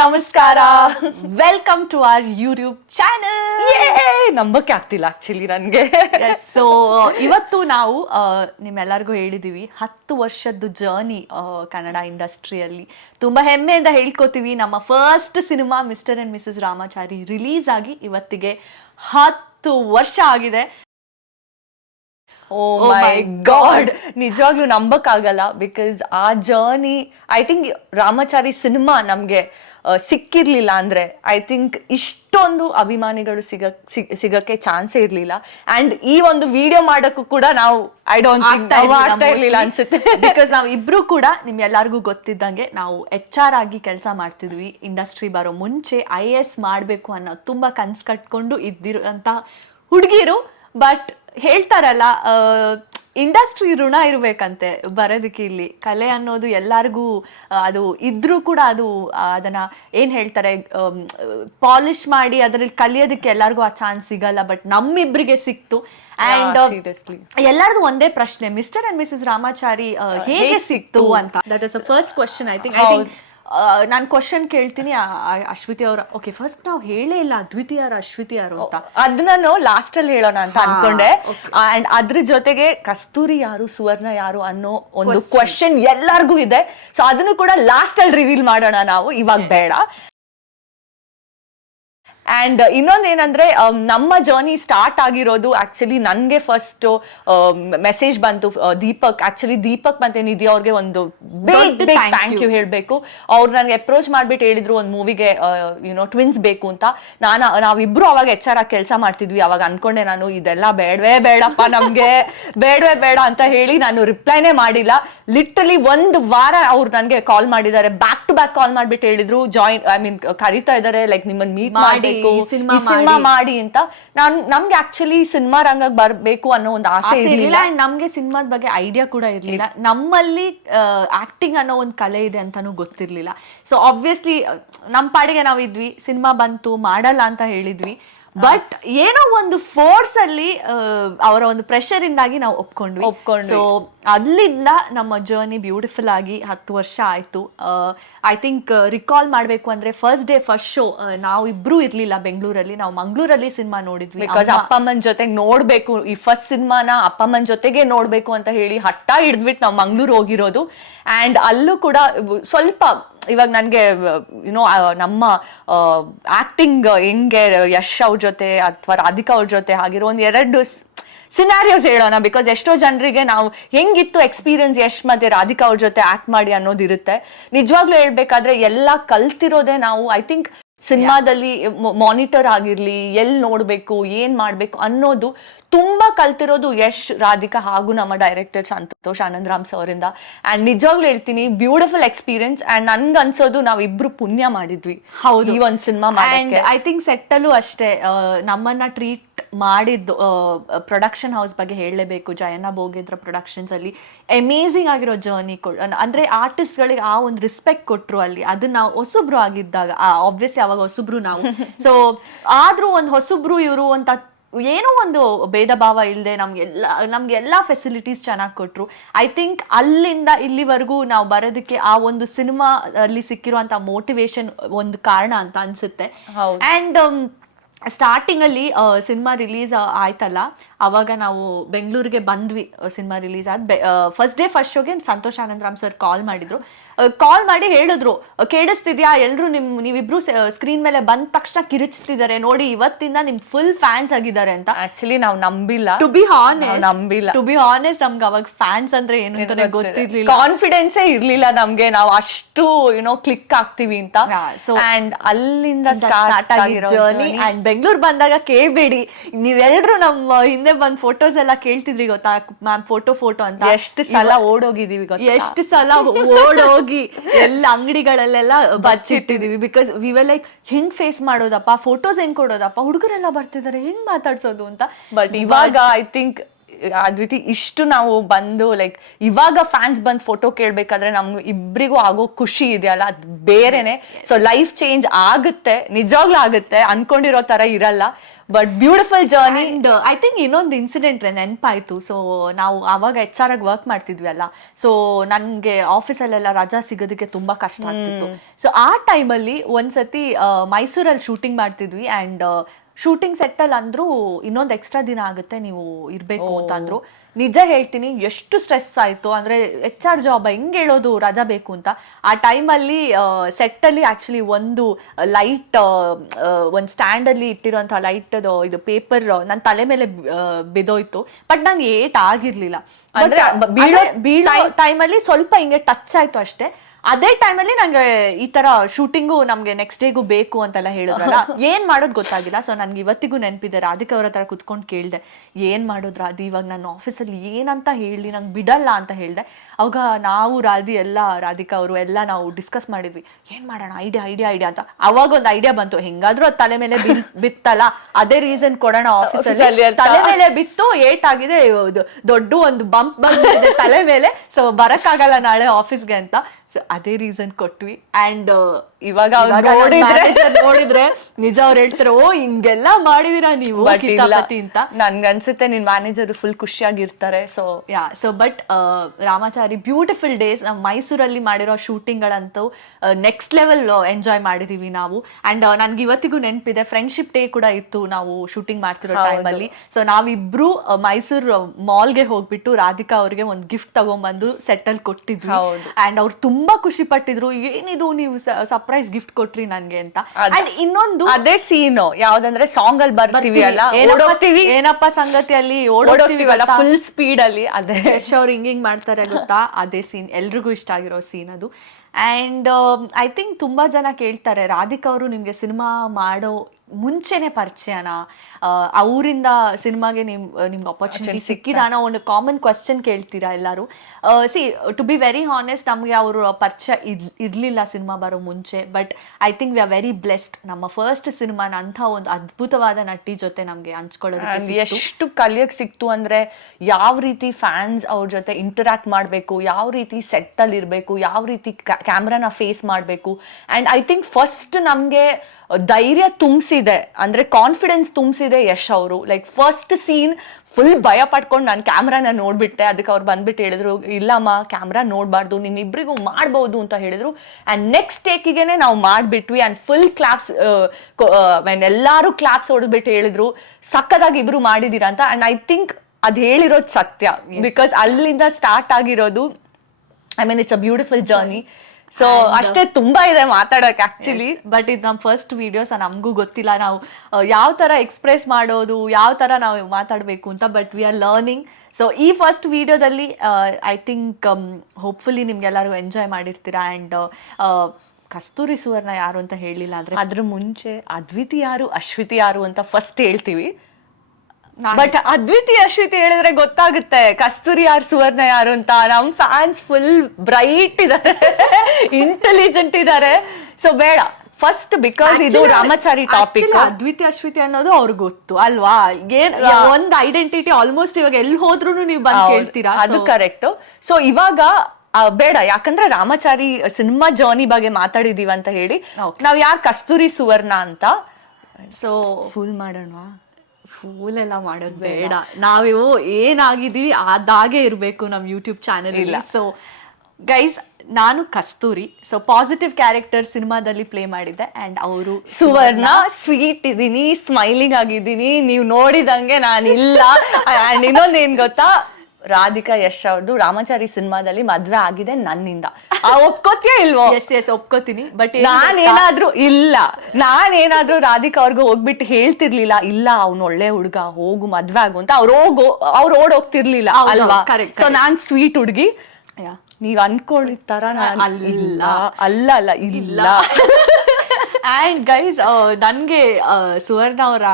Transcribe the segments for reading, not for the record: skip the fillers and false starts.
ನಮಸ್ಕಾರ. Welcome to our YouTube channel. ನಂಬಕ್ಕೆ ಆಗ್ತಿಲ್ಲ actually ನನ್ಗೆ. ಸೊ ಇವತ್ತು ನಾವು ನಿಮ್ಮೆಲ್ಲರಿಗೂ ಹೇಳಿದೀವಿ 10 ವರ್ಷದ್ದು ಜರ್ನಿ ಕನ್ನಡ ಇಂಡಸ್ಟ್ರಿಯಲ್ಲಿ ತುಂಬಾ ಹೆಮ್ಮೆಯಿಂದ ಹೇಳ್ಕೊತೀವಿ. ನಮ್ಮ first cinema mister and Mrs Ramachari release ಆಗಿ ಇವತ್ತಿಗೆ 10 ವರ್ಷ ಆಗಿದೆ. ಓ ಮೈ ಗಾಡ್, ನಿಜವಾಗ್ಲೂ ನಂಬಕ್ಕಾಗಲ್ಲ. ಬಿಕಾಸ್ ಆ journey, I think Ramachari cinema ನಮ್ಗೆ ಸಿಕ್ಕಿರ್ಲಿಲ್ಲ ಅಂದ್ರೆ ಐ ಥಿಂಕ್ ಇಷ್ಟೊಂದು ಅಭಿಮಾನಿಗಳು ಸಿಗಕ್ಕೆ ಚಾನ್ಸೇ ಇರ್ಲಿಲ್ಲ. ಅಂಡ್ ಈ ಒಂದು ವಿಡಿಯೋ ಮಾಡಕ್ಕೂ ಕೂಡ ನಾವು ಐ ಡೋಂಟ್ ಆಗ್ತಾ ಇರ್ಲಿಲ್ಲ ಅನ್ಸುತ್ತೆ. ಬಿಕಾಸ್ ನಾವು ಇಬ್ರು ಕೂಡ ನಿಮ್ಗೆಲ್ಲರಿಗೂ ಗೊತ್ತಿದ್ದಂಗೆ ನಾವು HR ಆಗಿ ಕೆಲಸ ಮಾಡ್ತಿದ್ವಿ. ಇಂಡಸ್ಟ್ರಿ ಬರೋ ಮುಂಚೆ IAS ಮಾಡ್ಬೇಕು ಅನ್ನೋ ತುಂಬಾ ಕನ್ಸ್ ಕಟ್ಕೊಂಡು ಇದ್ದಿರುವಂತ ಹುಡುಗಿರು. ಬಟ್ ಹೇಳ್ತಾರಲ್ಲ, ಇಂಡಸ್ಟ್ರಿ ಋಣ ಇರ್ಬೇಕಂತೆ ಬರೋದಕ್ಕೆ. ಇಲ್ಲಿ ಕಲೆ ಅನ್ನೋದು ಎಲ್ಲರಿಗೂ ಅದು ಇದ್ರೂ ಕೂಡ ಅದನ್ನ ಏನ್ ಹೇಳ್ತಾರೆ, ಪಾಲಿಶ್ ಮಾಡಿ ಅದರಲ್ಲಿ ಕಲಿಯೋದಕ್ಕೆ ಎಲ್ಲರಿಗೂ ಆ ಚಾನ್ಸ್ ಸಿಗಲ್ಲ. ಬಟ್ ನಮ್ಮಿಬ್ರಿಗೆ ಸಿಕ್ತು. ಅಂಡ್ ಎಲ್ಲರಿಗೂ ಒಂದೇ ಪ್ರಶ್ನೆ, ಮಿಸ್ಟರ್ ಅಂಡ್ ಮಿಸಸ್ ರಾಮಾಚಾರಿ ಹೇಗೆ ಸಿಕ್ತು ಅಂತ. That is first question. I think ನಾನು ಕ್ವಶನ್ ಕೇಳ್ತೀನಿ ಅಶ್ವಿತಿ ಅವರ. ಓಕೆ, ಫಸ್ಟ್ ನಾವು ಹೇಳೇ ಇಲ್ಲ ಅದ್ವಿತಿ ಯಾರು ಅಶ್ವಿತಿ ಯಾರು ಅಂತ. ಅದನ್ನ ಲಾಸ್ಟ್ ಅಲ್ಲಿ ಹೇಳೋಣ ಅಂತ ಅನ್ಕೊಂಡೆ. ಅಂಡ್ ಅದ್ರ ಜೊತೆಗೆ ಕಸ್ತೂರಿ ಯಾರು ಸುವರ್ಣ ಯಾರು ಅನ್ನೋ ಒಂದು ಕ್ವಶನ್ ಎಲ್ಲಾರ್ಗೂ ಇದೆ. ಸೊ ಅದನ್ನು ಕೂಡ ಲಾಸ್ಟ್ ಅಲ್ಲಿ ರಿವೀಲ್ ಮಾಡೋಣ ನಾವು, ಇವಾಗ ಬೇಡ. ಅಂಡ್ ಇನ್ನೊಂದೇನಂದ್ರೆ, ನಮ್ಮ ಜರ್ನಿ ಸ್ಟಾರ್ಟ್ ಆಗಿರೋದು ಆಕ್ಚುಲಿ ನನ್ಗೆ ಫಸ್ಟ್ ಮೆಸೇಜ್ ಬಂತು ದೀಪಕ್. ಆಕ್ಚುಲಿ ದೀಪಕ್ ಮತ್ತೆ ನಿಧಿ ಅವ್ರಿಗೆ ಒಂದು ಬಿಗ್ ಥ್ಯಾಂಕ್ ಯು ಹೇಳ್ಬೇಕು. ಅವ್ರು ನನ್ಗೆ ಅಪ್ರೋಚ್ ಮಾಡ್ಬಿಟ್ಟು ಹೇಳಿದ್ರು ಒಂದು ಮೂವಿಗೆ ಟ್ವಿನ್ಸ್ ಬೇಕು ಅಂತ. ನಾವಿಬ್ರು ಅವಾಗ HR ಆಗಿ ಕೆಲಸ ಮಾಡ್ತಿದ್ವಿ. ಅವಾಗ ಅನ್ಕೊಂಡೆ ನಾನು, ಇದೆಲ್ಲ ಬೇಡಪ್ಪ ನಮ್ಗೆ, ಬೇಡ ಅಂತ ಹೇಳಿ ನಾನು ರಿಪ್ಲೈನೇ ಮಾಡಿಲ್ಲ. ಲಿಟ್ರಲಿ ಒಂದು ವಾರ ಅವ್ರು ನನ್ಗೆ ಕಾಲ್ ಮಾಡಿದ್ದಾರೆ, ಬ್ಯಾಕ್ ಟು ಬ್ಯಾಕ್ ಕಾಲ್ ಮಾಡ್ಬಿಟ್ಟು ಹೇಳಿದ್ರು ಕರೀತಾ ಇದಾರೆ, ಲೈಕ್ ನಿಮ್ಮನ್ನ ಮೀಟ್ ಮಾಡಿ ಸಿನಿಮಾ ಮಾಡಿ ಅಂತ. ನಮ್ಗೆ ಆಕ್ಚುಲಿ ಸಿನಿಮಾ ರಂಗಕ್ಕೆ ಬರ್ಬೇಕು ಅನ್ನೋ ಒಂದು ಆಸೆ ಇರ್ಲಿಲ್ಲ. ನಮ್ಗೆ ಸಿನಿಮಾದ ಬಗ್ಗೆ ಐಡಿಯಾ ಕೂಡ ಇರ್ಲಿಲ್ಲ. ನಮ್ಮಲ್ಲಿ ಆಕ್ಟಿಂಗ್ ಅನ್ನೋ ಒಂದು ಕಲೆ ಇದೆ ಅಂತಾನು ಗೊತ್ತಿರ್ಲಿಲ್ಲ. ಸೊ ಆಬ್ವಿಯಸ್ಲಿ ನಮ್ ಪಾಡಿಗೆ ನಾವಿದ್ವಿ. ಸಿನಿಮಾ ಬಂತು, ಮಾಡಲ್ಲ ಅಂತ ಹೇಳಿದ್ವಿ. ಬಟ್ ಏನೋ ಒಂದು ಫೋರ್ಸ್ ಅಲ್ಲಿ ಅವರ ಒಂದು ಪ್ರೆಷರ್ ಇಂದಾಗಿ ನಾವು ಒಪ್ಕೊಂಡ್ವಿ. ಸೊ ಅಲ್ಲಿಂದ ನಮ್ಮ ಜರ್ನಿ ಬ್ಯೂಟಿಫುಲ್ ಆಗಿ 10 ವರ್ಷ ಆಯ್ತು. ಐ ಥಿಂಕ್ ರಿಕಾಲ್ ಮಾಡ್ಬೇಕು ಅಂದ್ರೆ ಫಸ್ಟ್ ಡೇ ಫಸ್ಟ್ ಶೋ ನಾವು ಇಬ್ರು ಇರ್ಲಿಲ್ಲ ಬೆಂಗಳೂರಲ್ಲಿ, ನಾವು ಮಂಗಳೂರಲ್ಲಿ ಸಿನಿಮಾ ನೋಡಿದ್ವಿ. ಬಿಕಾಸ್ ಅಪ್ಪ ಅಮ್ಮನ ಜೊತೆಗೆ ನೋಡ್ಬೇಕು, ಈ ಫಸ್ಟ್ ಸಿನಿಮಾನ ಅಪ್ಪ ಅಮ್ಮನ ಜೊತೆಗೆ ನೋಡ್ಬೇಕು ಅಂತ ಹೇಳಿ ಹಠ ಹಿಡಿದ್ಬಿಟ್ಟು ನಾವು ಮಂಗಳೂರು ಹೋಗಿರೋದು. ಅಂಡ್ ಅಲ್ಲೂ ಕೂಡ ಸ್ವಲ್ಪ ಇವಾಗ ನನ್ಗೆ ನಮ್ಮ ಆಕ್ಟಿಂಗ್ ಹೆಂಗೆ ಯಶ್ ಅವ್ರ ಜೊತೆ ಅಥವಾ ರಾಧಿಕಾ ಅವ್ರ ಜೊತೆ ಆಗಿರೋ ಒಂದ್ 2 ಸಿನಾರಿಯೋಸ್ ಹೇಳೋಣ. ಬಿಕಾಸ್ ಎಷ್ಟೋ ಜನರಿಗೆ ನಾವು ಹೆಂಗಿತ್ತು ಎಕ್ಸ್ಪೀರಿಯನ್ಸ್ ಯಶ್ ಮತ್ತೆ ರಾಧಿಕಾ ಅವ್ರ ಜೊತೆ ಆಕ್ಟ್ ಮಾಡಿ ಅನ್ನೋದಿರುತ್ತೆ. ನಿಜವಾಗ್ಲೂ ಹೇಳ್ಬೇಕಾದ್ರೆ ಎಲ್ಲ ಕಲ್ತಿರೋದೇ ನಾವು. ಐ ಥಿಂಕ್ ಸಿನಿಮಾದಲ್ಲಿ ಮಾನಿಟರ್ ಆಗಿರ್ಲಿ, ಎಲ್ಲಿ ನೋಡ್ಬೇಕು, ಏನ್ ಮಾಡ್ಬೇಕು ಅನ್ನೋದು ತುಂಬಾ ಕಲ್ತಿರೋದು ಯಶ್, ರಾಧಿಕಾ ಹಾಗೂ ನಮ್ಮ ಡೈರೆಕ್ಟರ್ ಸಂತೋಷ್ ಆನಂದರಾಮ್ ಸರ್ ಅವರಿಂದ. ಅಂಡ್ ನಿಜವಾಗ್ಲೂ ಹೇಳ್ತೀನಿ, ಬ್ಯೂಟಿಫುಲ್ ಎಕ್ಸ್ಪೀರಿಯನ್ಸ್. ಅಂಡ್ ನನ್ಗೆ ಅನ್ಸೋದು ನಾವಿಬ್ರು ಪುಣ್ಯ ಮಾಡಿದ್ವಿ ಈ ಒಂದ್ ಸಿನಿಮಾ ಮಾಡಿ. ಐ ಥಿಂಕ್ ಸೆಟ್ಟಲ್ಲೂ ಅಷ್ಟೇ ನಮ್ಮನ್ನ ಟ್ರೀಟ್ ಮಾಡಿದ್ದು ಪ್ರೊಡಕ್ಷನ್ ಹೌಸ್ ಬಗ್ಗೆ ಹೇಳಲೇಬೇಕು. ಜಯಣ್ಣ ಬೋಗೇದ್ರ ಪ್ರೊಡಕ್ಷನ್ಸ್ ಅಲ್ಲಿ ಅಮೇಝಿಂಗ್ ಆಗಿರೋ ಜರ್ನಿ ಅಂದ್ರೆ ಆರ್ಟಿಸ್ಟ್ ಗಳಿಗೆ ಆ ಒಂದು ರೆಸ್ಪೆಕ್ಟ್ ಕೊಟ್ರು ಅಲ್ಲಿ. ಅದು ನಾವು ಹೊಸಬ್ರು ಆಗಿದ್ದಾಗ, ಆಬ್ವಿಯಸ್ಲಿ ಅವಾಗ ಹೊಸಬ್ರು ನಾವು. ಸೊ ಆದ್ರೂ ಒಂದು ಹೊಸಬ್ರು ಇವರು ಅಂತ ಏನೋ ಒಂದು ಭೇದ ಭಾವ ಇಲ್ಲದೆ ನಮ್ಗೆ ಎಲ್ಲಾ ಫೆಸಿಲಿಟೀಸ್ ಚೆನ್ನಾಗಿ ಕೊಟ್ರು. ಐ ಥಿಂಕ್ ಅಲ್ಲಿಂದ ಇಲ್ಲಿವರೆಗೂ ನಾವು ಬರೋದಕ್ಕೆ ಆ ಒಂದು ಸಿನಿಮಾ ಅಲ್ಲಿ ಸಿಕ್ಕಿರುವಂತ ಮೋಟಿವೇಶನ್ ಒಂದು ಕಾರಣ ಅಂತ ಅನ್ಸುತ್ತೆ. ಅಂಡ್ ಸ್ಟಾರ್ಟಿಂಗ್ ಅಲ್ಲಿ ಸಿನಿಮಾ ರಿಲೀಸ್ ಆಯ್ತಲ್ಲ, ಅವಾಗ ನಾವು ಬೆಂಗಳೂರಿಗೆ ಬಂದ್ವಿ. ಸಿನಿಮಾ ರಿಲೀಸ್ ಆದ ಫಸ್ಟ್ ಡೇ ಫಸ್ಟ್ ಶೋಗೆ ಸಂತೋಷ್ ಆನಂದರಾಮ್ ಸರ್ ಕಾಲ್ ಮಾಡಿದ್ರು. ಕಾಲ್ ಮಾಡಿ ಹೇಳಿದ್ರು, ಕೇಳಿಸ್ತಿದ್ಯಾ, ಎಲ್ರು ನೀವಿಬ್ರು ಸ್ಕ್ರೀನ್ ಮೇಲೆ ಬಂದ ತಕ್ಷಣ ಕಿರಿಚ್ತಿದ್ದಾರೆ ನೋಡಿ, ಇವತ್ತಿಂದ ನಿಮ್ ಫುಲ್ ಫ್ಯಾನ್ಸ್ ಆಗಿದ್ದಾರೆ ಅಂತ. ಆಕ್ಚುಲಿ ನಾವು ನಂಬಿಲ್ಲ. ಟು ಬಿ ಹಾನೆಸ್ಟ್ ನಮ್ಗೆ ಅವಾಗ ಫ್ಯಾನ್ಸ್ ಅಂದ್ರೆ ಏನು ಅಂತಾನೆ ಗೊತ್ತಿರ್ಲಿಲ್ಲ. ಕಾನ್ಫಿಡೆನ್ಸೇ ಇರ್ಲಿಲ್ಲ ನಮ್ಗೆ, ನಾವು ಅಷ್ಟು ಕ್ಲಿಕ್ ಆಗ್ತೀವಿ ಅಂತ. ಅಂಡ್ ಅಲ್ಲಿಂದ ಸ್ಟಾರ್ಟ್ ಆಗಿರೋ ಜರ್ನಿ. ಅಂಡ್ ಬೆಂಗಳೂರು ಬಂದಾಗ ಕೇಳ್ಬೇಡಿ, ನೀವೆಲ್ರು ನಮ್ಮ ಹಿಂದೆ ಬಂದ್ ಫೋಟೋಸ್ ಎಲ್ಲ ಕೇಳ್ತಿದ್ರಿ ಗೊತ್ತಾ, ಮ್ಯಾಮ್ ಫೋಟೋ ಅಂತ. ಎಷ್ಟು ಸಲ ಓಡೋಗಿದೀವಿ ಗೊತ್ತಾ, ಎಷ್ಟು ಸಲ ಓಡೋಗಿ ಎಲ್ಲ ಅಂಗಡಿಗಳಲ್ಲೆಲ್ಲ ಬಚ್ಚಿಟ್ಟಿದೀವಿ. ಬಿಕಾಸ್ ವಿ ವರ್ ಲೈಕ್, ಹೆಂಗ್ ಫೇಸ್ ಮಾಡೋದಪ್ಪ, ಫೋಟೋಸ್ ಹೆಂಗ್ ಕೊಡೋದಪ್ಪ, ಹುಡುಗರೆಲ್ಲ ಬರ್ತಿದ್ದಾರೆ, ಹೆಂಗ್ ಮಾತಾಡ್ಸೋದು ಅಂತ. ಬಟ್ ಇವಾಗ ಐ ಥಿಂಕ್ ಅದ್ವಿತಿ ಇಷ್ಟು ನಾವು ಬಂದು ಲೈಕ್ ಇವಾಗ ಫ್ಯಾನ್ಸ್ ಬಂದ್ ಫೋಟೋ ಕೇಳ್ಬೇಕಾದ್ರೆ ನಮ್ಗೆ ಇಬ್ರಿಗೂ ಆಗೋ ಖುಷಿ ಇದೆಯಲ್ಲ, ಅದು ಬೇರೆನೆ. ಸೊ ಲೈಫ್ ಚೇಂಜ್ ಆಗುತ್ತೆ, ನಿಜವಾಗ್ಲೂ ಆಗುತ್ತೆ, ಅನ್ಕೊಂಡಿರೋ ತರ ಇರಲ್ಲ. But beautiful journey. And I think ಇನ್ನೊಂದು ಇನ್ಸಿಡೆಂಟ್ ನೆನಪಾಯ್ತು. ಸೊ ನಾವು ಆವಾಗ HR ಆಗಿ ವರ್ಕ್ ಮಾಡ್ತಿದ್ವಿ ಅಲ್ಲ, ಸೊ ನನ್ಗೆ ಆಫೀಸಲ್ಲೆಲ್ಲ ರಜಾ ಸಿಗೋದಕ್ಕೆ ತುಂಬಾ ಕಷ್ಟ ಆಗ್ತಿತ್ತು. ಸೊ ಆ ಟೈಮಲ್ಲಿ ಒಂದ್ಸತಿ ಮೈಸೂರಲ್ಲಿ ಶೂಟಿಂಗ್ ಮಾಡ್ತಿದ್ವಿ ಅಂಡ್ ಶೂಟಿಂಗ್ ಸೆಟ್ಟಲ್ಲಿ ಅಂದ್ರು ಇನ್ನೊಂದು ಎಕ್ಸ್ಟ್ರಾ ದಿನ ಆಗುತ್ತೆ ನೀವು ಇರ್ಬೇಕು ಅಂತ ಅಂದ್ರು. ನಿಜ ಹೇಳ್ತೀನಿ, ಎಷ್ಟು ಸ್ಟ್ರೆಸ್ ಆಯ್ತು ಅಂದ್ರೆ HR ಜಾಬ್ ಹೆಂಗ್ ಹೇಳೋದು ರಜಾ ಬೇಕು ಅಂತ. ಆ ಟೈಮಲ್ಲಿ ಸೆಟ್ಟಲ್ಲಿ ಆಕ್ಚುಲಿ ಒಂದು ಲೈಟ್, ಒಂದು ಸ್ಟ್ಯಾಂಡಲ್ಲಿ ಇಟ್ಟಿರೋಂಥ ಲೈಟ್ ಇದು ಪೇಪರ್ ನನ್ನ ತಲೆ ಮೇಲೆ ಬಿದ್ದೋಯ್ತು. ಬಟ್ ನಂಗೆ ಏಟ್ ಆಗಿರ್ಲಿಲ್ಲ. ಅಂದ್ರೆ ಬೀಳೋ ಟೈಮಲ್ಲಿ ಸ್ವಲ್ಪ ಹಿಂಗೆ ಟಚ್ ಆಯ್ತು ಅಷ್ಟೇ. ಅದೇ ಟೈಮಲ್ಲಿ ನಂಗೆ ಈ ತರ ಶೂಟಿಂಗು ನಮ್ಗೆ ನೆಕ್ಸ್ಟ್ ಡೇಗೂ ಬೇಕು ಅಂತೆಲ್ಲ ಹೇಳಿದ್ರಲ್ಲ, ಏನ್ ಮಾಡೋದು ಗೊತ್ತಾಗಿಲ್ಲ. ಸೊ ನನ್ಗೆ ಇವತ್ತಿಗೂ ನೆನಪಿದೆ, ರಾಧಿಕಾ ಅವ್ರ ಹತ್ರ ಕುತ್ಕೊಂಡು ಕೇಳಿದೆ, ಏನ್ ಮಾಡೋದ್ರ ಅದು ಇವಾಗ ನನ್ನ ಆಫೀಸಲ್ಲಿ ಏನಂತ ಹೇಳಿ, ನಂಗೆ ಬಿಡಲ್ಲ ಅಂತ ಹೇಳಿದೆ. ಅವಾಗ ನಾವು ರಾಧಿಕಾ ಅವರು ಎಲ್ಲ ನಾವು ಡಿಸ್ಕಸ್ ಮಾಡಿದ್ವಿ, ಏನ್ ಮಾಡೋಣ, ಐಡಿಯಾ ಅಂತ. ಅವಾಗ ಒಂದು ಐಡಿಯಾ ಬಂತು, ಹೆಂಗಾದ್ರೂ ಅದು ತಲೆ ಮೇಲೆ ಬಿತ್ತಲ್ಲ, ಅದೇ ರೀಸನ್ ಕೊಡೋಣ ಆಫೀಸಲ್ಲಿ. ತಲೆ ಮೇಲೆ ಬಿತ್ತು, ಏಟ್ ಆಗಿದೆ, ದೊಡ್ಡ ಒಂದು ಬಂಪ್ ಬಂದಿದೆ ತಲೆ ಮೇಲೆ, ಸೊ ಬರಕ್ಕಾಗಲ್ಲ ನಾಳೆ ಆಫೀಸ್ಗೆ ಅಂತ. ಸೊ ಅದೇ ರೀಸನ್ ಕೊಟ್ವಿ. ಅಂಡ್ ಇವಾಗ ನೋಡಿದ್ರೆ ನಿಜ ಅವ್ರು ಹೇಳ್ತಾರೆ, ಓ ಹಿಂಗೆಲ್ಲ ಮಾಡಿದಿರಾ ನೀವು ಅಂತ. ನನ್ಗನ್ಸುತ್ತೆ ನಿನ್ ಮ್ಯಾನೇಜರ್ ಫುಲ್ ಖುಷಿಯಾಗಿರ್ತಾರೆ. So but Ramachari beautiful days. ನಾವು ಮೈಸೂರಲ್ಲಿ ಮಾಡಿರೋ ಶೂಟಿಂಗ್ ಗಳಂತೂ ನೆಕ್ಸ್ಟ್ ಲೆವೆಲ್ ಎಂಜಾಯ್ ಮಾಡಿದೀವಿ ನಾವು. ಅಂಡ್ ನನ್ಗೆ ಇವತ್ತಿಗೂ ನೆನಪಿದೆ, ಫ್ರೆಂಡ್ಶಿಪ್ ಡೇ ಕೂಡ ಇತ್ತು ನಾವು ಶೂಟಿಂಗ್ ಮಾಡ್ತಿರೋ ಟೈಮಲ್ಲಿ. ಸೊ ನಾವಿಬ್ರು ಮೈಸೂರು ಮಾಲ್ಗೆ ಹೋಗ್ಬಿಟ್ಟು ರಾಧಿಕಾ ಅವ್ರಿಗೆ ಒಂದು ಗಿಫ್ಟ್ ತಗೊಂಡ್ಬಂದು ಸೆಟ್ ಅಲ್ಲಿ ಕೊಟ್ಟಿದ್ವಿ. ಅಂಡ್ ಅವ್ರು ತುಂಬಾ ಖುಷಿ ಪಟ್ಟಿದ್ರು, ಏನಿದು ನೀವು ಸರ್ಪ್ರೈಸ್ ಗಿಫ್ಟ್ ಕೊಟ್ರಿ ನನ್ಗೆ ಅಂತ. ಅಂಡ್ ಇನ್ನೊಂದು ಅದೇ ಸೀನು ಯಾವ್ದಂದ್ರೆ ಸಾಂಗ್ ಅಲ್ಲಿ ಬರ್ತೀವಿ ಅಲ್ಲ, ಏನಪ್ಪ ಸಂಗತಿಯಲ್ಲಿ ಓಡೋಗ್ತೀವಲ್ಲ ಫುಲ್ ಸ್ಪೀಡ್ ಅಲ್ಲಿ, ಅದೇ ಯಶ್ ಅವ್ರು ಹಿಂಗ್ ಮಾಡ್ತಾರೆ ಗೊತ್ತಾ, ಅದೇ ಸೀನ್ ಎಲ್ರಿಗೂ ಇಷ್ಟ ಆಗಿರೋ ಸೀನ್ ಅದು. ಅಂಡ್ ಐ ಥಿಂಕ್ ತುಂಬಾ ಜನ ಕೇಳ್ತಾರೆ, ರಾಧಿಕಾ ಅವರು ನಿಮ್ಗೆ ಸಿನಿಮಾ ಮಾಡೋ ಮುಂಚೆನೆ ಪರಿಚಯನಾ, ಅವರಿಂದ ಸಿನಿಮಾಗೆ ನಿಮ್ಗೆ ಅಪರ್ಚುನಿಟಿ ಸಿಕ್ಕಿದಾನ, ಒಂದು ಕಾಮನ್ ಕ್ವಶನ್ ಕೇಳ್ತೀರಾ ಎಲ್ಲರೂ. ಟು ಬಿ ವೆರಿ ಹಾನೆಸ್ಟ್, ನಮಗೆ ಅವರು ಪರಿಚಯ ಇರ್ಲಿಲ್ಲ ಸಿನಿಮಾ ಬರೋ ಮುಂಚೆ. But I think we are very blessed, ನಮ್ಮ ಫಸ್ಟ್ ಸಿನಿಮಾನ ಅಂತ ಒಂದು ಅದ್ಭುತವಾದ ನಟಿ ಜೊತೆ ನಮ್ಗೆ ಹಂಚ್ಕೊಳ್ಳೋದು ಎಷ್ಟು ಕಲಿಯಕ್ ಸಿಕ್ತು ಅಂದ್ರೆ, ಯಾವ ರೀತಿ ಫ್ಯಾನ್ಸ್ ಅವ್ರ ಜೊತೆ ಇಂಟರಾಕ್ಟ್ ಮಾಡಬೇಕು, ಯಾವ ರೀತಿ ಸೆಟ್ ಅಲ್ಲಿ ಇರಬೇಕು, ಯಾವ ರೀತಿ ಕ್ಯಾಮ್ರಾನ ಫೇಸ್ ಮಾಡಬೇಕು. ಅಂಡ್ ಐ ಥಿಂಕ್ ಫಸ್ಟ್ ನಮ್ಗೆ ಧೈರ್ಯ ತುಂಬಿಸಿದೆ, ಅಂದ್ರೆ ಕಾನ್ಫಿಡೆನ್ಸ್ ತುಂಬಿಸಿದೆ ಯಶ್ ಅವರು. ಲೈಕ್ ಫಸ್ಟ್ ಸೀನ್ ಫುಲ್ ಭಯ ಪಡ್ಕೊಂಡು ನಾನು ಕ್ಯಾಮ್ರಾನ ನೋಡ್ಬಿಟ್ಟೆ. ಅದಕ್ಕೆ ಅವ್ರು ಬಂದ್ಬಿಟ್ಟು ಹೇಳಿದ್ರು, ಇಲ್ಲಮ್ಮ ಕ್ಯಾಮ್ರಾ ನೋಡ್ಬಾರ್ದು, ನಿಮ್ಮಿಬ್ರಿಗೂ ಮಾಡ್ಬೋದು ಅಂತ ಹೇಳಿದ್ರು. ಅಂಡ್ ನೆಕ್ಸ್ಟ್ ಟೇಕಿಗೆನೆ ನಾವು ಮಾಡ್ಬಿಟ್ವಿ. ಅಂಡ್ ಫುಲ್ ಕ್ಲಾಪ್ಸ್, ಎಲ್ಲಾರು ಕ್ಲಾಪ್ಸ್ ಹೊಡೆದ್ಬಿಟ್ಟು ಹೇಳಿದ್ರು, ಸಕ್ಕದಾಗಿ ಇಬ್ರು ಮಾಡಿದೀರಾ ಅಂತ. ಅಂಡ್ ಐ ಥಿಂಕ್ ಅದ್ ಹೇಳಿರೋದು ಸತ್ಯ, ಬಿಕಾಸ್ ಅಲ್ಲಿಂದ ಸ್ಟಾರ್ಟ್ ಆಗಿರೋದು. I mean it's a beautiful journey. So ಅಷ್ಟೇ, ತುಂಬಾ ಇದೆ ಮಾತಾಡಕ್ ಆಕ್ಚುಲಿ. ಬಟ್ ಇದು ನಮ್ಮ ಫಸ್ಟ್ ವಿಡಿಯೋಸ್, ನಮಗೂ ಗೊತ್ತಿಲ್ಲ ನಾವು ಯಾವ ತರ ಎಕ್ಸ್ಪ್ರೆಸ್ ಮಾಡೋದು, ಯಾವ ತರ ನಾವು ಮಾತಾಡಬೇಕು ಅಂತ. But we are learning. So ಈ ಫಸ್ಟ್ ವಿಡಿಯೋದಲ್ಲಿ ಐ ಥಿಂಕ್ ಹೋಪ್ಫುಲಿ ನಿಮ್ಗೆಲ್ಲರೂ ಎಂಜಾಯ್ ಮಾಡಿರ್ತೀರಾ. ಅಂಡ್ ಕಸ್ತೂರಿ ಸುವರ್ಣ ಯಾರು ಅಂತ ಹೇಳಿಲ್ಲ, ಅಂದ್ರೆ ಅದ್ರ ಮುಂಚೆ ಅದ್ವಿತಿ ಯಾರು, ಅಶ್ವಿತಿ ಯಾರು ಅಂತ ಫಸ್ಟ್ ಹೇಳ್ತೀವಿ. ಬಟ್ ಅದ್ವಿತಿ ಅಶ್ವಿತಿ ಹೇಳಿದ್ರೆ ಗೊತ್ತಾಗುತ್ತೆ ಕಸ್ತೂರಿ ಯಾರು ಸುವರ್ಣ ಯಾರು ಅಂತ. ನಮ್ ಫ್ಯಾನ್ಸ್ ಫುಲ್ ಬ್ರೈಟ್ ಇದಾರೆ, ಇಂಟೆಲಿಜೆಂಟ್ ಇದಾರೆ. ಸೊ ಬೇಡ ಫಸ್ಟ್, ಬಿಕಾಸ್ ಇದು ರಾಮಾಚಾರಿ ಟಾಪಿಕ್. ಅದ್ವಿತಿ ಅಶ್ವಿತಿ ಅನ್ನೋದು ಅವ್ರಿಗೆ ಗೊತ್ತು ಅಲ್ವಾ, ಒಂದ್ ಐಡೆಂಟಿಟಿ ಆಲ್ಮೋಸ್ಟ್ ಇವಾಗ ಎಲ್ಲಿ ಹೋದ್ರು ನೀವು ಬಂದು ಕೇಳ್ತೀರಾ, ಅದು ಕರೆಕ್ಟ್. ಸೊ ಇವಾಗ ಬೇಡ, ಯಾಕಂದ್ರೆ ರಾಮಾಚಾರಿ ಸಿನಿಮಾ ಜರ್ನಿ ಬಗ್ಗೆ ಮಾತಾಡಿದೀವಿ ಅಂತ ಹೇಳಿ ನಾವ್ ಯಾರು ಕಸ್ತೂರಿ ಸುವರ್ಣ ಅಂತ. ಸೊ ಫುಲ್ ಮಾಡೋಣ, ಫೂಲ್ ಎಲ್ಲ ಮಾಡೋದು ಬೇಡ. ನಾವಿವು ಏನಾಗಿದೀವಿ ಅದಾಗೆ ಇರ್ಬೇಕು ನಮ್ ಯೂಟ್ಯೂಬ್ ಚಾನೆಲ್ ಇಲ್ಲ. ಸೊ ಗೈಸ್, ನಾನು ಕಸ್ತೂರಿ, ಸೊ ಪಾಸಿಟಿವ್ ಕ್ಯಾರೆಕ್ಟರ್ ಸಿನಿಮಾದಲ್ಲಿ ಪ್ಲೇ ಮಾಡಿದ್ದೆ. ಅಂಡ್ ಅವರು ಸುವರ್ಣ, ಸ್ವೀಟ್ ಇದೀನಿ, ಸ್ಮೈಲಿಂಗ್ ಆಗಿದ್ದೀನಿ, ನೀವು ನೋಡಿದಂಗೆ ನಾನಿಲ್ಲ. ಅಂಡ್ ಇನ್ನೊಂದ್ ಏನ್ ಗೊತ್ತಾ, ರಾಧಿಕಾ ಯಶ್ ಅವ್ರದ್ದು ರಾಮಾಚಾರಿ ಸಿನಿಮಾದಲ್ಲಿ ಮದ್ವೆ ಆಗಿದೆ ನನ್ನಿಂದ. ಒಪ್ಕೋತೀಯ ಇಲ್ವೋ? ಎಸ್ ಒಪ್ಕೋತೀನಿ. ಬಟ್ ನಾನೇನಾದ್ರೂ ರಾಧಿಕಾ ಅವ್ರಿಗೆ ಹೋಗ್ಬಿಟ್ಟು ಹೇಳ್ತಿರ್ಲಿಲ್ಲ, ಇಲ್ಲ ಅವ್ನು ಒಳ್ಳೆ ಹುಡ್ಗ, ಹೋಗು ಮದ್ವೆ ಆಗು ಅಂತ. ಅವ್ರು ಓಡೋಗ್ತಿರ್ಲಿಲ್ಲ ಅಲ್ವಾ. ಸೊ ನಾನ್ ಸ್ವೀಟ್ ಹುಡ್ಗಿ, ನೀವ್ ಅನ್ಕೊಳ್ಳಿತಾರ ಅಲ್ಲ ಇಲ್ಲ. ಆ್ಯಂಡ್ ಗೈಸ್, ನನಗೆ ಸುವರ್ಣ ಅವರ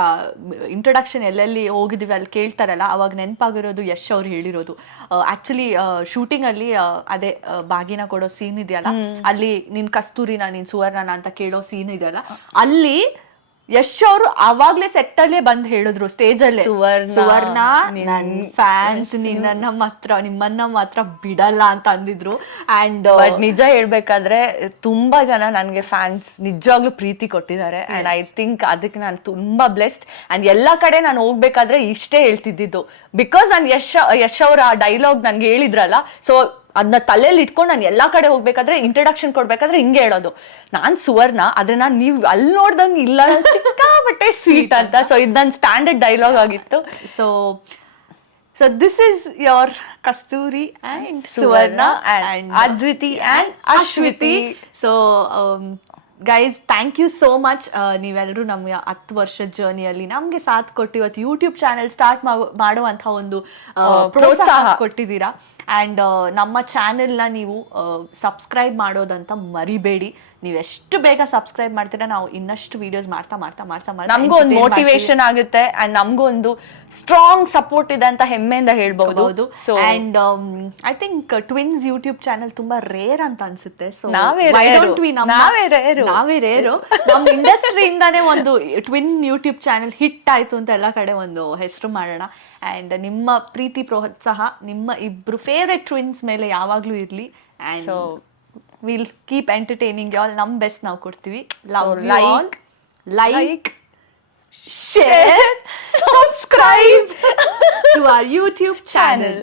ಇಂಟ್ರೊಡಕ್ಷನ್ ಎಲ್ಲೆಲ್ಲಿ ಹೋಗಿದ್ವಿ ಅಲ್ಲಿ ಕೇಳ್ತಾರಲ್ಲ, ಅವಾಗ ನೆನಪಾಗಿರೋದು ಯಶ್ ಅವ್ರು ಹೇಳಿರೋದು. ಆ್ಯಕ್ಚುಲಿ ಶೂಟಿಂಗಲ್ಲಿ ಅದೇ ಬಾಗಿನ ಕೊಡೋ ಸೀನ್ ಇದೆಯಲ್ಲ, ಅಲ್ಲಿ ನೀನು ಕಸ್ತೂರಿನ ನೀನು ಸುವರ್ಣನ ಅಂತ ಕೇಳೋ ಸೀನ್ ಇದೆಯಲ್ಲ, ಅಲ್ಲಿ ಯಶ್ ಅವರು ಅವಾಗ್ಲೇ ಸೆಟ್ ಅಲ್ಲೇ ಬಂದ್ ಹೇಳಿದ್ರು ಸ್ಟೇಜ್ ಅಲ್ಲೇ, ಸುವರ್ಣ ನನ್ ಫ್ಯಾನ್ಸ್ ನಿಮ್ಮನ್ನ ಮಾತ್ರ ಬಿಡಲ್ಲ ಅಂತ ಅಂದಿದ್ರು. ಅಂಡ್ ನಿಜ ಹೇಳ್ಬೇಕಾದ್ರೆ ತುಂಬಾ ಜನ ನನ್ಗೆ ಫ್ಯಾನ್ಸ್ ನಿಜವಾಗ್ಲೂ ಪ್ರೀತಿ ಕೊಟ್ಟಿದ್ದಾರೆ. ಅಂಡ್ ಐ ಥಿಂಕ್ ಅದಕ್ಕೆ ನಾನು ತುಂಬಾ ಬ್ಲೆಸ್ಡ್. ಅಂಡ್ ಎಲ್ಲಾ ಕಡೆ ನಾನು ಹೋಗ್ಬೇಕಾದ್ರೆ ಇಷ್ಟೇ ಹೇಳ್ತಿದ್ದಿದ್ದು, ಬಿಕಾಸ್ ನಾನು ಯಶ್ ಅವರ ಆ ಡೈಲಾಗ್ ನನ್ಗೆ ಹೇಳಿದ್ರಲ್ಲ, ಸೊ ಅದನ್ನ ತಲೆಯಲ್ಲಿ ಇಟ್ಕೊಂಡು ನಾನು ಎಲ್ಲಾ ಕಡೆ ಹೋಗ್ಬೇಕಾದ್ರೆ ಇಂಟ್ರಡಕ್ಷನ್ ಕೊಡ್ಬೇಕಾದ್ರೆ ಹಿಂಗೆ ಹೇಳೋದು, ನಾನ್ ಸುವರ್ಣ ಆದ್ರೆ ನೀವ್ ಅಲ್ಲಿ ನೋಡ್ದಂಗೆ ಇಲ್ಲ, ಸಿಕ್ಕಾಪಟ್ಟೆ ಸ್ವೀಟ್ ಅಂತ. ಸೊ ಇದು ನನ್ನ ಸ್ಟ್ಯಾಂಡರ್ಡ್ ಡೈಲಾಗ್ ಆಗಿತ್ತು. So this is your Kasturi and Suvarna and Adviti and Ashwiti. So guys, thank you so much. ನೀವೆಲ್ಲರೂ ನಮಗೆ 10 ವರ್ಷದ ಜರ್ನಿಯಲ್ಲಿ ನಮಗೆ ಸಾಥ್ ಕೊಟ್ಟು ಇವತ್ತು ಯೂಟ್ಯೂಬ್ ಚಾನೆಲ್ ಸ್ಟಾರ್ಟ್ ಮಾಡುವಂಥ ಒಂದು ಪ್ರೋತ್ಸಾಹ ಕೊಟ್ಟಿದ್ದೀರಾ. ಆ್ಯಂಡ್ ನಮ್ಮ ಚಾನೆಲ್ನ ನೀವು ಸಬ್ಸ್ಕ್ರೈಬ್ ಮಾಡೋದಂತ ಮರಿಬೇಡಿ. ನೀವು ಎಷ್ಟು ಬೇಗ ಸಬ್ಸ್ಕ್ರೈಬ್ ಮಾಡ್ತೀರಾ ನಾವು ಇನ್ನಷ್ಟು ವಿಡಿಯೋಸ್ ಮಾಡ್ತಾ ನಮಗೂ ಒಂದು ಮೋಟಿವೇಶನ್ ಆಗುತ್ತೆ ಅಂಡ್ ನಮಗೂ ಒಂದು ಸ್ಟ್ರಾಂಗ್ ಸಪೋರ್ಟ್ ಇದೆ ಅಂತ ಹೆಮ್ಮೆಯಿಂದ ಹೇಳ್ಬಹುದು. And I think twins YouTube channel ತುಂಬಾ ರೇರ್ ಅಂತ ಅನ್ಸುತ್ತೆ. ಸೊ ನಾವೇ ರೇರು. ನಮ್ಮ ಇಂಡಸ್ಟ್ರಿಯಿಂದಾನೇ ಒಂದು ಟ್ವಿನ್ ಯೂಟ್ಯೂಬ್ ಚಾನೆಲ್ ಹಿಟ್ ಆಯ್ತು ಅಂತ ಎಲ್ಲ ಕಡೆ ಒಂದು ಹೆಸರು ಮಾಡೋಣ. ಅಂಡ್ ನಿಮ್ಮ ಪ್ರೀತಿ ಪ್ರೋತ್ಸಾಹ ನಿಮ್ಮ ಇಬ್ರು ಫೇವ್ರೆಟ್ ಟ್ವಿನ್ಸ್ ಮೇಲೆ ಯಾವಾಗ್ಲೂ ಇರ್ಲಿ. And so will keep entertaining all. ನಮ್ ಬೆಸ್ಟ್ ನಾವು ಕೊಡ್ತೀವಿ. Like share, subscribe to our YouTube channel.